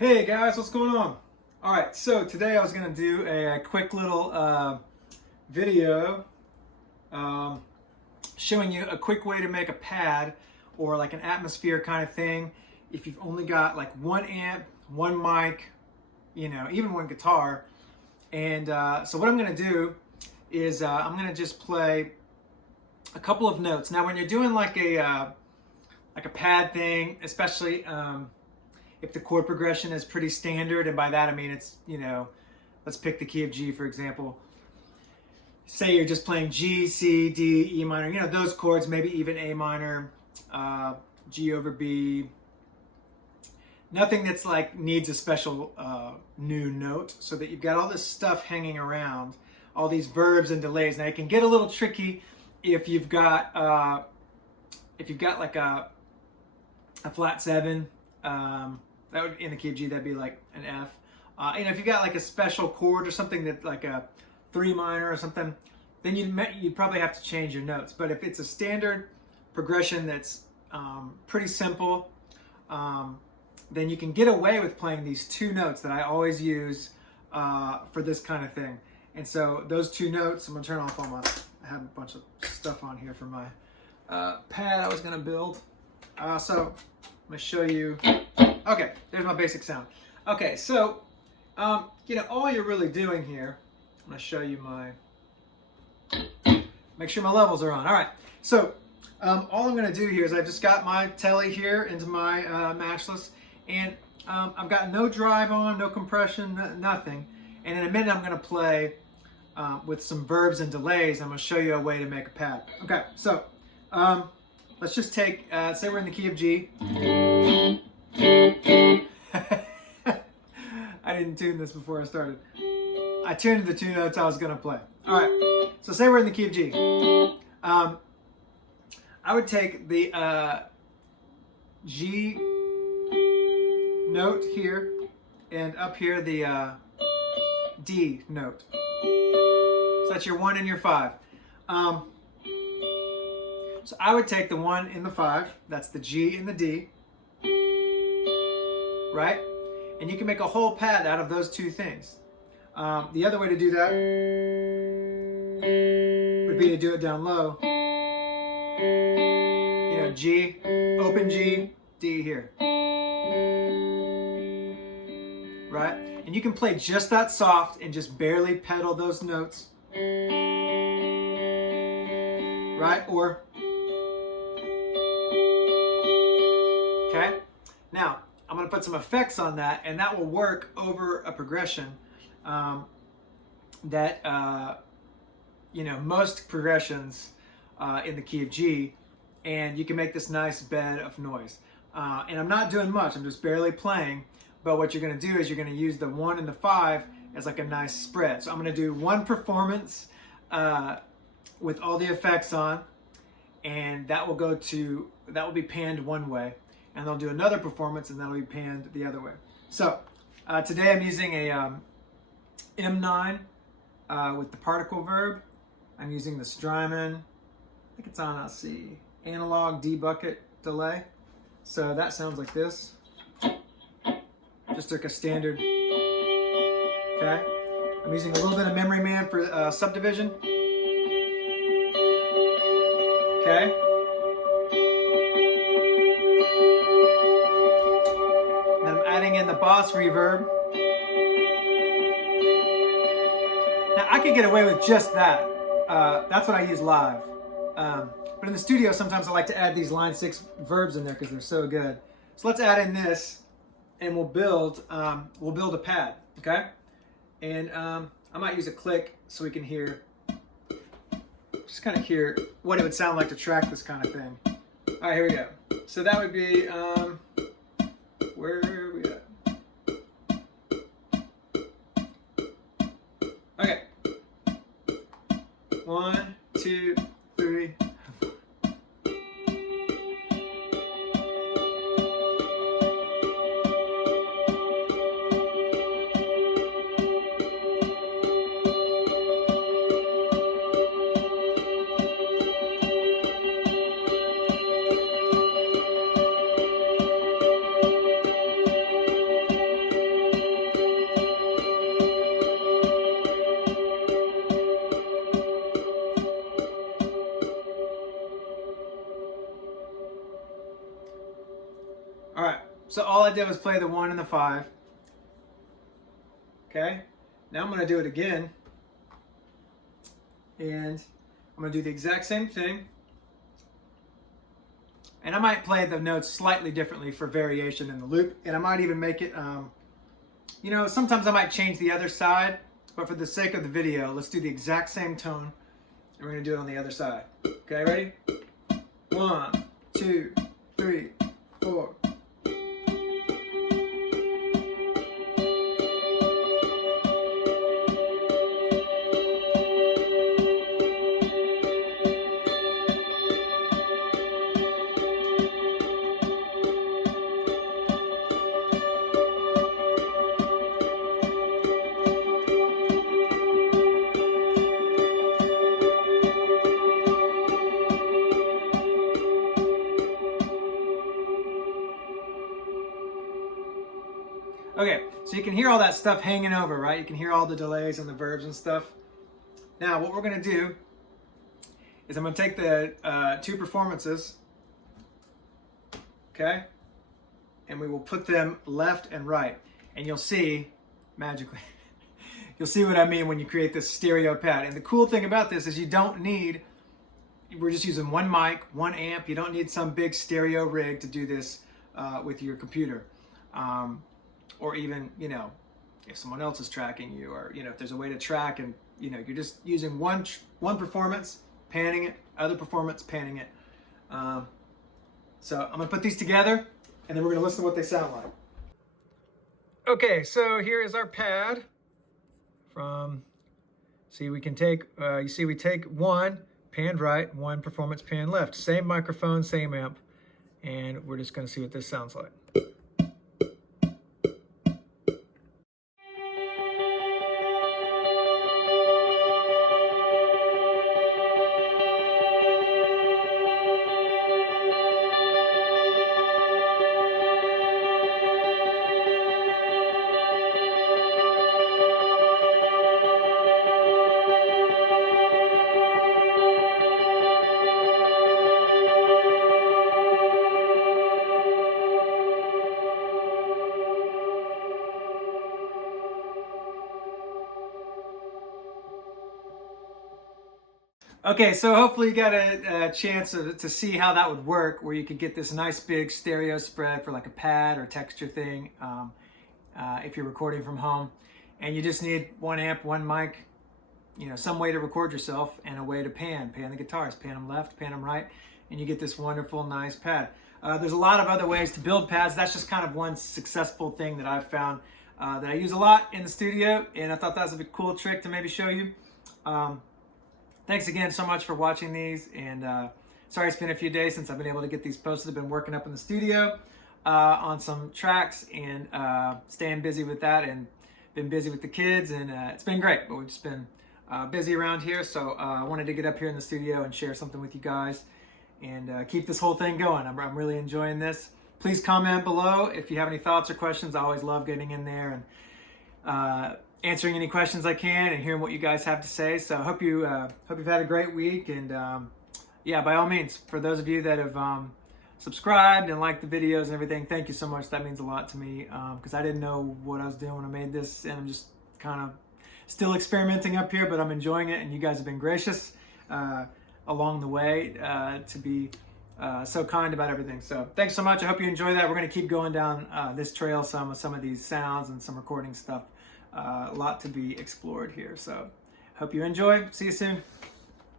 Hey guys, what's going on? All right, so today I was going to do a quick little video showing you a quick way to make a pad or like an atmosphere kind of thing if you've only got like one amp, one mic, even one guitar. And so what I'm going to do is I'm going to just play a couple of notes. Now when you're doing like a pad thing, especially if the chord progression is pretty standard, and by that I mean it's, let's pick the key of G for example. Say you're just playing G, C, D, E minor, those chords, maybe even A minor, G over B. Nothing that's like needs a special new note, so that you've got all this stuff hanging around, all these verbs and delays. Now it can get a little tricky if you've got like a flat 7. That would, in the key of G, that'd be like an F. If you got like a special chord or something that like a 3 minor or something, then you'd probably have to change your notes. But if it's a standard progression that's pretty simple, then you can get away with playing these 2 notes that I always use for this kind of thing. And so those 2 notes, I'm gonna turn off all my, I have a bunch of stuff on here for my pad I was gonna build. So I'm gonna show you. Okay, there's my basic sound. Okay, so, all you're really doing here, I'm going to show you make sure my levels are on. All right, so all I'm going to do here is I've just got my telly here into my matchless, and I've got no drive on, no compression, nothing. And in a minute I'm going to play with some verbs and delays. I'm going to show you a way to make a pad. Okay, so let's just take, say we're in the key of G. I didn't tune this before I started. I tuned the 2 notes I was going to play. All right, so say we're in the key of G. I would take the G note here, and up here the D note. So that's your 1 and your 5. So I would take the 1 and the 5, that's the G and the D, right? And you can make a whole pad out of those 2 things. The other way to do that would be to do it down low. G, open G, D here. Right? And you can play just that soft and just barely pedal those notes. Right? Or, okay? Now, I'm going to put some effects on that, and that will work over a progression that, most progressions in the key of G, and you can make this nice bed of noise. And I'm not doing much, I'm just barely playing, but what you're going to do is you're going to use the 1 and the 5 as like a nice spread. So I'm going to do one performance with all the effects on, and that will be panned one way. And they'll do another performance, and that'll be panned the other way. So today I'm using a M9 with the particle verb. I'm using the Strymon. I think it's on, let's see, analog D-bucket delay. So that sounds like this. Just like a standard. Okay. I'm using a little bit of Memory Man for subdivision. Okay. Adding in the boss reverb. Now I could get away with just that. That's what I use live. But in the studio, sometimes I like to add these line 6 verbs in there because they're so good. So let's add in this, and we'll build a pad. Okay, and I might use a click so we can just kind of hear what it would sound like to track this kind of thing. All right, here we go. So that would be where. Okay. 1, 2, 3. So all I did was play the 1 and the 5. Okay, now I'm going to do it again. And I'm going to do the exact same thing. And I might play the notes slightly differently for variation in the loop. And I might even make it, you know, sometimes I might change the other side. But for the sake of the video, let's do the exact same tone. And we're going to do it on the other side. Okay, ready? 1, 2, 3, 4. Okay, so you can hear all that stuff hanging over, right? You can hear all the delays and the verbs and stuff. Now, what we're going to do is I'm going to take the 2 performances, okay, and we will put them left and right. And you'll see, magically, you'll see what I mean when you create this stereo pad. And the cool thing about this is you don't need, we're just using 1 mic, 1 amp. You don't need some big stereo rig to do this with your computer. Or even, you know, if someone else is tracking you, or, you know, if there's a way to track and, you know, you're just using one performance, panning it, other performance, panning it. So I'm going to put these together, and then we're going to listen to what they sound like. Okay, so here is our pad from, see, we can take, you see we take 1, panned right, 1 performance, pan left. Same microphone, same amp, and we're just going to see what this sounds like. Okay, so hopefully you got a chance to see how that would work, where you could get this nice big stereo spread for like a pad or texture thing if you're recording from home. And you just need 1 amp, 1 mic, you know, some way to record yourself, and a way to pan the guitars, pan them left, pan them right, and you get this wonderful, nice pad. There's a lot of other ways to build pads. That's just kind of one successful thing that I've found that I use a lot in the studio, and I thought that was a cool trick to maybe show you. Thanks again so much for watching these, and sorry it's been a few days since I've been able to get these posted. I've been working up in the studio on some tracks and staying busy with that, and been busy with the kids, and it's been great, but we've just been busy around here, so I wanted to get up here in the studio and share something with you guys and keep this whole thing going. I'm really enjoying this. Please comment below if you have any thoughts or questions. I always love getting in there and answering any questions I can and hearing what you guys have to say. So I hope you've had a great week, and yeah, by all means, for those of you that have subscribed and liked the videos and everything, thank you so much. That means a lot to me, because I didn't know what I was doing when I made this, and I'm just kind of still experimenting up here, but I'm enjoying it, and you guys have been gracious along the way to be so kind about everything. So thanks so much. I hope you enjoy that. We're going to keep going down this trail some of these sounds and some recording stuff. A lot to be explored here. So hope you enjoy. See you soon.